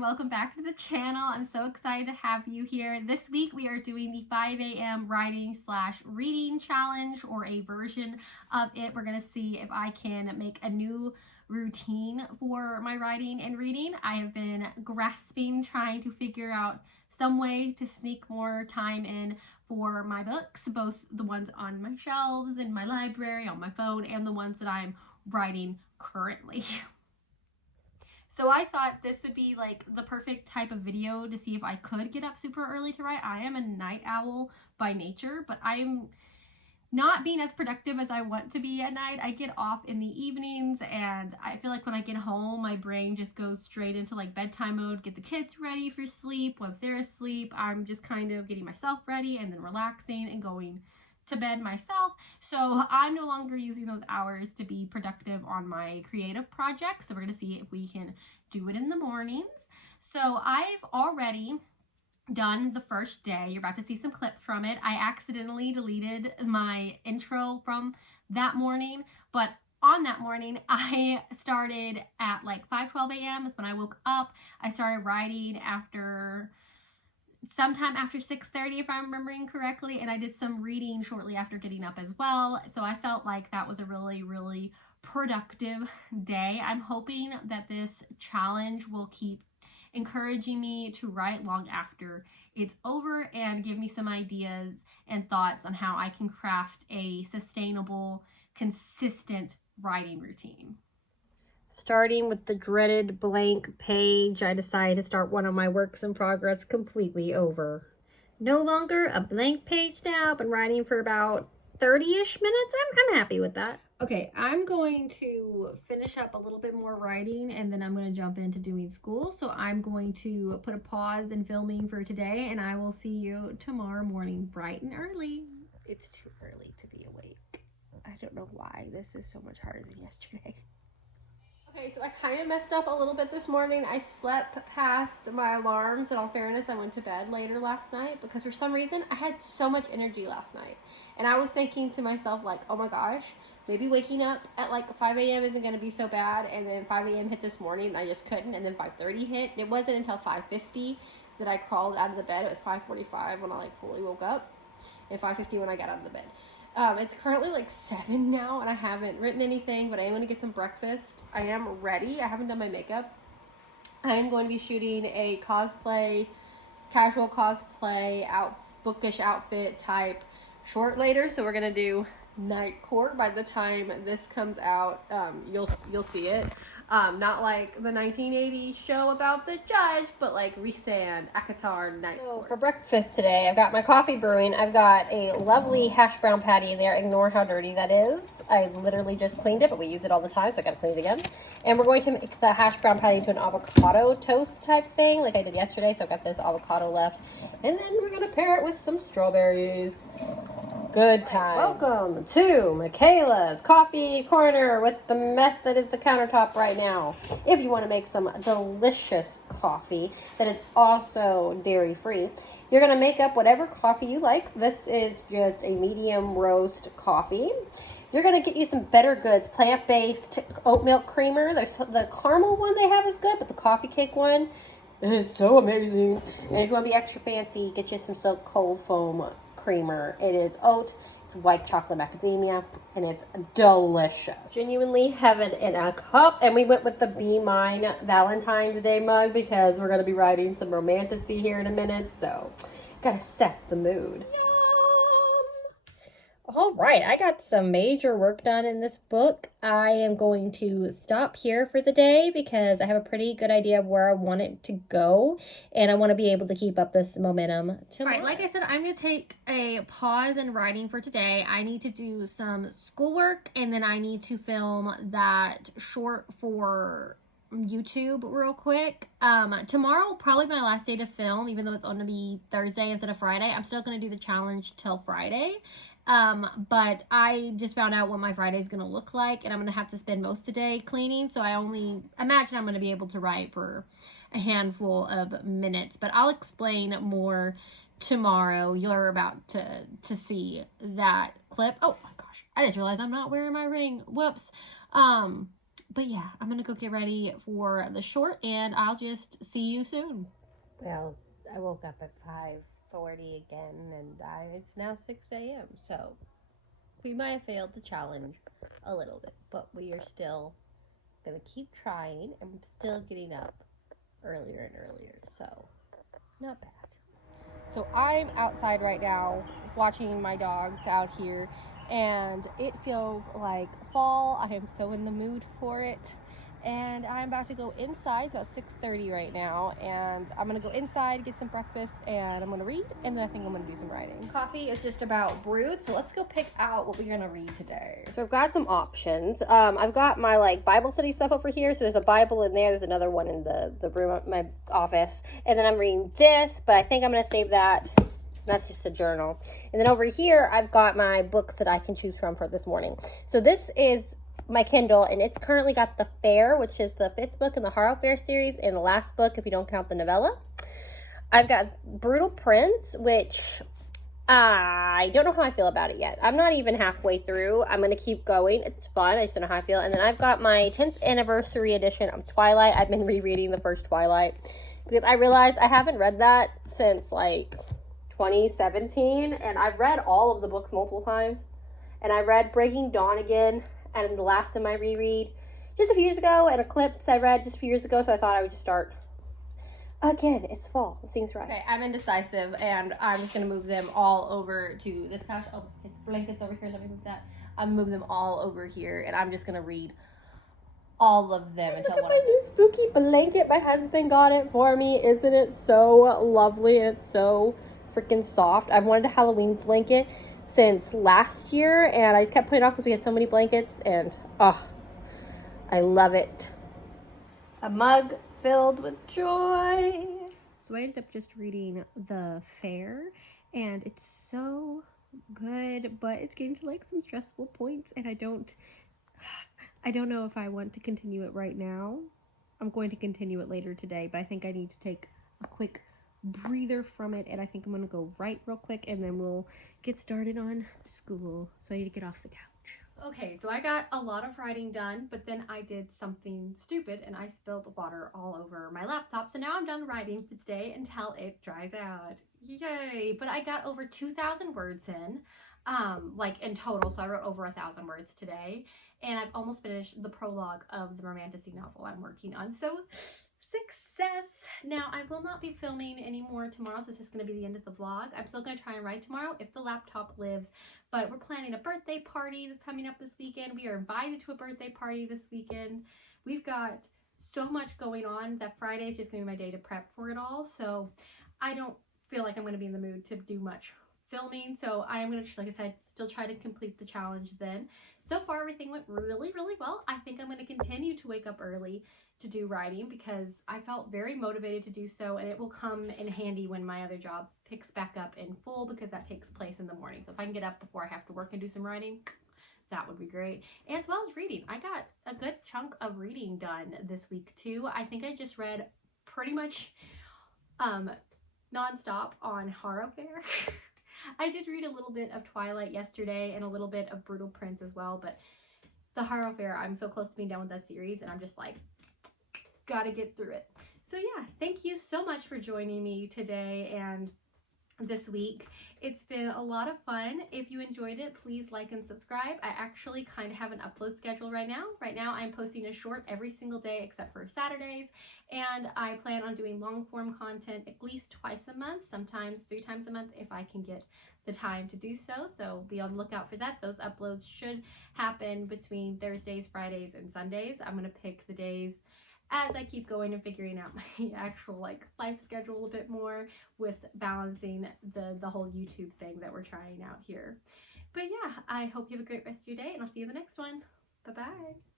everyone, welcome back to the channel. I'm so excited to have you here. This week we are doing the 5 a.m. writing / reading challenge, or a version of it. We're going to see if I can make a new routine for my writing and reading. I have been grasping, trying to figure out some way to sneak more time in for my books, both the ones on my shelves in my library, on my phone, and the ones that I'm writing currently. So I thought this would be like the perfect type of video to see if I could get up super early to write. I am a night owl by nature, but I'm not being as productive as I want to be at night. I get off in the evenings, and I feel like when I get home, my brain just goes straight into like bedtime mode, get the kids ready for sleep. Once they're asleep, I'm just kind of getting myself ready and then relaxing and going to bed myself. So I'm no longer using those hours to be productive on my creative projects. So we're going to see if we can do it in the mornings. So I've already done the first day. You're about to see some clips from it. I accidentally deleted my intro from that morning, but on that morning, I started at like 5:12 a.m. is when I woke up. I started writing sometime after 6:30, if I'm remembering correctly, and I did some reading shortly after getting up as well. So I felt like that was a really, really productive day. I'm hoping that this challenge will keep encouraging me to write long after it's over and give me some ideas and thoughts on how I can craft a sustainable, consistent writing routine. Starting with the dreaded blank page, I decided to start one of my works in progress completely over. No longer a blank page now. I've been writing for about 30-ish minutes. I'm happy with that. Okay, I'm going to finish up a little bit more writing, and then I'm going to jump into doing school. So I'm going to put a pause in filming for today, and I will see you tomorrow morning bright and early. It's too early to be awake. I don't know why this is so much harder than yesterday. Okay, so I kind of messed up a little bit this morning. I slept past my alarms. In all fairness, I went to bed later last night because for some reason I had so much energy last night. And I was thinking to myself, like, oh my gosh, maybe waking up at like 5 a.m. isn't going to be so bad. And then 5 a.m. hit this morning and I just couldn't. And then 5:30 hit. It wasn't until 5:50 that I crawled out of the bed. It was 5:45 when I like fully woke up, and 5:50 when I got out of the bed. It's currently like 7 now, and I haven't written anything, but I am going to get some breakfast. I am ready. I haven't done my makeup. I am going to be shooting a casual cosplay, bookish outfit type short later. So we're going to do Night Court. By the time this comes out, you'll see it. Not like the 1980s show about the judge, but like Rhysand, ACOTAR, Night Court. For breakfast today, I've got my coffee brewing. I've got a lovely hash brown patty in there. Ignore how dirty that is. I literally just cleaned it, but we use it all the time, so I gotta clean it again. And we're going to make the hash brown patty into an avocado toast type thing, like I did yesterday, so I've got this avocado left. And then we're gonna pair it with some strawberries. Good time. Welcome to Michaela's Coffee Corner with the mess that is the countertop right now. If you want to make some delicious coffee that is also dairy-free, you're going to make up whatever coffee you like. This is just a medium roast coffee. You're going to get you some Better Goods plant-based oat milk creamer. The caramel one they have is good, but the coffee cake one is so amazing. And if you want to be extra fancy, get you some Silk Cold Foam creamer. It is oat, it's white chocolate macadamia, and it's delicious. Genuinely heaven in a cup. And we went with the Be Mine Valentine's Day mug because we're going to be writing some romantasy here in a minute, so gotta set the mood. All right, I got some major work done in this book. I am going to stop here for the day because I have a pretty good idea of where I want it to go, and I want to be able to keep up this momentum tomorrow. All right, like I said, I'm going to take a pause in writing for today. I need to do some schoolwork, and then I need to film that short for YouTube real quick. Tomorrow will probably be my last day to film, even though it's going to be Thursday instead of Friday. I'm still going to do the challenge till Friday. But I just found out what my Friday is going to look like, and I'm going to have to spend most of the day cleaning, so I only imagine I'm going to be able to write for a handful of minutes, but I'll explain more tomorrow. You're about to see that clip. Oh my gosh, I just realized I'm not wearing my ring. Whoops. But yeah, I'm gonna go get ready for the short, and I'll just see you soon. Well, I woke up at 5:40 again, and it's now 6 a.m. So we might have failed the challenge a little bit, but we are still gonna keep trying. I'm still getting up earlier and earlier, so not bad. So I'm outside right now watching my dogs out here, and it feels like fall. I am so in the mood for it. And I'm about to go inside. It's about 6:30 right now, and I'm gonna go inside, get some breakfast, and I'm gonna read, and then I think I'm gonna do some writing. Coffee is just about brewed, so let's go pick out what we're gonna read today. So I've got some options. I've got my like Bible study stuff over here. So there's a Bible in there. There's another one in the room at my office, and then I'm reading this, but I think I'm gonna save that. That's just a journal. And then over here, I've got my books that I can choose from for this morning. So this is my Kindle, and it's currently got The Fair, which is the 5th book in the Harrowfare series, and the last book if you don't count the novella. I've got Brutal Prince, which I don't know how I feel about it yet. I'm not even halfway through. I'm going to keep going. It's fun. I just don't know how I feel. And then I've got my 10th anniversary edition of Twilight. I've been rereading the first Twilight because I realized I haven't read that since like 2017, and I've read all of the books multiple times. And I read Breaking Dawn again, and the last of my reread just a few years ago, and Eclipse I read just a few years ago, so I thought I would just start again. It's fall. It seems right. Okay, I'm indecisive, and I'm just going to move them all over to this couch. Oh, it's blankets over here. Let me move that. I'm moving them all over here, and I'm just going to read all of them until one of them. Look at my new spooky blanket. My husband got it for me. Isn't it so lovely? And it's so freaking soft. I've wanted a Halloween blanket since last year, and I just kept putting it off because we had so many blankets, and I love it. A mug filled with joy. So I ended up just reading The Fair, and it's so good, but it's getting to like some stressful points, and I don't know if I want to continue it right now. I'm going to continue it later today, but I think I need to take a quick breather from it, and I think I'm going to go write real quick, and then we'll get started on school. So I need to get off the couch. Okay, so I got a lot of writing done, but then I did something stupid, and I spilled water all over my laptop. So now I'm done writing for today until it dries out. Yay! But I got over 2,000 words in, like in total. So I wrote over 1,000 words today, and I've almost finished the prologue of the romantasy novel I'm working on. So success! Now, I will not be filming anymore tomorrow, so this is going to be the end of the vlog. I'm still going to try and write tomorrow if the laptop lives, but we're planning a birthday party that's coming up this weekend. We are invited to a birthday party this weekend. We've got so much going on that Friday is just going to be my day to prep for it all, so I don't feel like I'm going to be in the mood to do much filming, so I'm going to, like I said, still try to complete the challenge then. So far, everything went really, really well. I think I'm going to continue to wake up early to do writing because I felt very motivated to do so, and it will come in handy when my other job picks back up in full because that takes place in the morning. So if I can get up before I have to work and do some writing, that would be great. As well as reading. I got a good chunk of reading done this week too. I think I just read pretty much nonstop on Harrowfare. I did read a little bit of Twilight yesterday and a little bit of Brutal Prince as well, but the Harrowfare, I'm so close to being done with that series, and I'm just like, gotta get through it. So yeah, thank you so much for joining me today and this week. It's been a lot of fun. If you enjoyed it, please like and subscribe. I actually kind of have an upload schedule right now. Right now I'm posting a short every single day except for Saturdays, and I plan on doing long form content at least twice a month, sometimes 3 times a month if I can get the time to do so. So be on the lookout for that. Those uploads should happen between Thursdays, Fridays, and Sundays. I'm going to pick the days as I keep going and figuring out my actual like life schedule a bit more with balancing the whole YouTube thing that we're trying out here. But yeah, I hope you have a great rest of your day, and I'll see you in the next one. Bye-bye.